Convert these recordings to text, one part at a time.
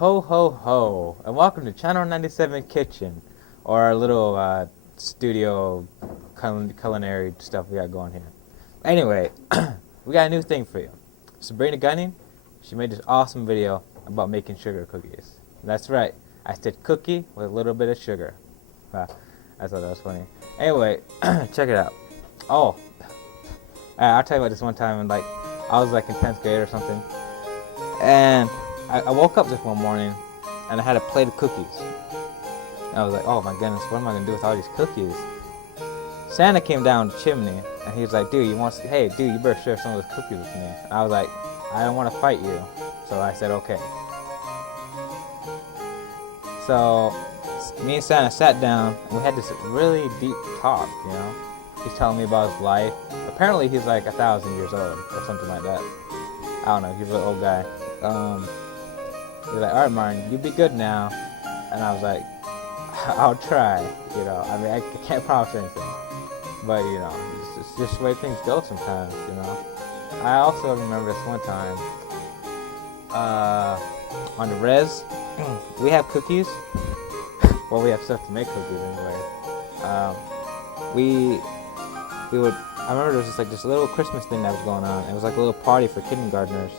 Ho ho ho, and welcome to Channel 97 Kitchen, or our little studio culinary stuff we got going here. Anyway, we got a new thing for you. Sabrina Gunning, she made this awesome video about making sugar cookies. That's right, I said cookie with a little bit of sugar. I thought that was funny. Anyway, check it out. Oh, I'll tell you about this one time, and I was in 10th grade or something, and I woke up this one morning and I had a plate of cookies. I was like, oh my goodness, what am I gonna do with all these cookies? Santa came down the chimney and he was like, dude, hey dude, you better share some of those cookies with me. And I was like, I don't want to fight you. So I said, okay. So me and Santa sat down and we had this really deep talk, you know. He's telling me about his life. Apparently he's like 1,000 years old or something like that. I don't know, he's a really old guy. He was like, alright Martin, you be good now. And I was like, I'll try, you know. I mean, I can't promise anything. But, you know, it's just the way things go sometimes, you know. I also remember this one time, on the res, we have cookies. Well, we have stuff to make cookies anyway. I remember there was just this little Christmas thing that was going on. It was like a little party for kindergartners.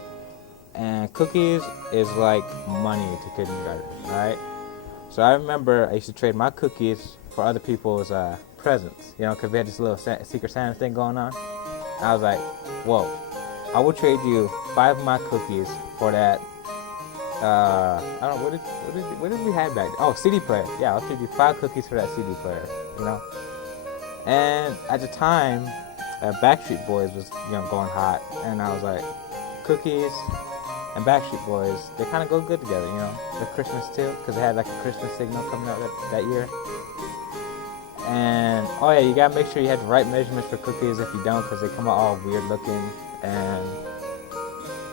And cookies is like money to kindergartners, right? So I remember I used to trade my cookies for other people's presents, you know, because we had this little Secret Santa thing going on. And I was like, whoa, I will trade you 5 of my cookies for that, I don't know, what did we have back then? Oh, CD player. Yeah, I'll trade you 5 cookies for that CD player, you know? And at the time, Backstreet Boys was, you know, going hot, and I was like, cookies and Backstreet Boys, they kind of go good together, you know. The Christmas too, because they had like a Christmas signal coming out that year. And oh yeah, you gotta make sure you have the right measurements for cookies. If you don't, because they come out all weird looking. And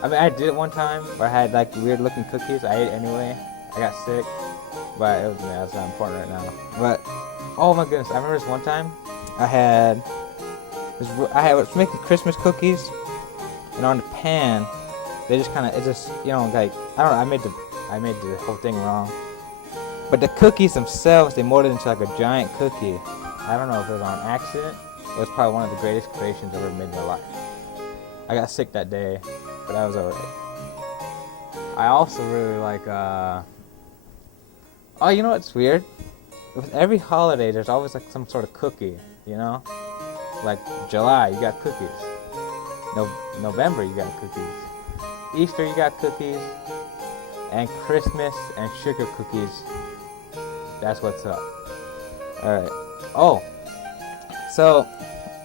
I mean, I did it one time where I had like weird looking cookies. I ate it anyway. I got sick, but that's not important right now. But oh my goodness, I remember this one time I was making Christmas cookies, and on the pan, they just kind of, it just, you know, like, I don't know, I made the whole thing wrong. But the cookies themselves, they molded into like a giant cookie. I don't know if it was on accident. It was probably one of the greatest creations ever made in my life. I got sick that day, but I was alright. I also really like, oh, you know what's weird? With every holiday, there's always like some sort of cookie, you know? Like July, you got cookies. November, you got cookies. Easter, you got cookies, and Christmas and sugar cookies. That's what's up. All right. Oh, so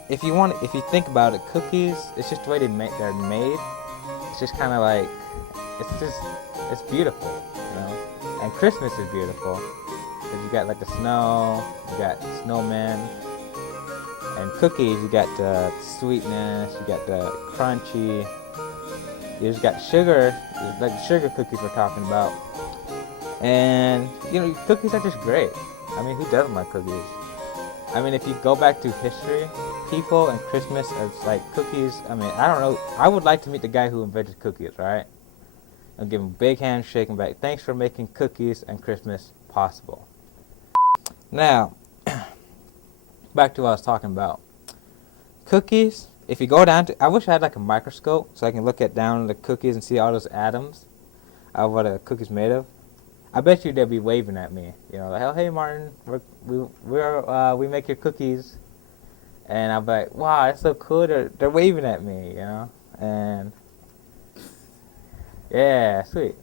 if you think about it, cookies, it's just the way they're made. It's just kind of like, it's beautiful, you know. And Christmas is beautiful because you got like the snow, you got snowmen, and cookies. You got the sweetness, you got the crunchy. You just got sugar, like the sugar cookies we're talking about. And, you know, cookies are just great. I mean, who doesn't like cookies? I mean, if you go back to history, people and Christmas, it's like cookies. I mean, I don't know. I would like to meet the guy who invented cookies, right? And give him a big handshake and be like, thanks for making cookies and Christmas possible. Now, back to what I was talking about. Cookies. If you go down to, I wish I had like a microscope so I can look at down the cookies and see all those atoms of what a cookie's made of. I bet you they'll be waving at me, you know, like, oh, hey Martin, we make your cookies, and I'll be like, wow, that's so cool. They're waving at me, you know, and yeah, sweet.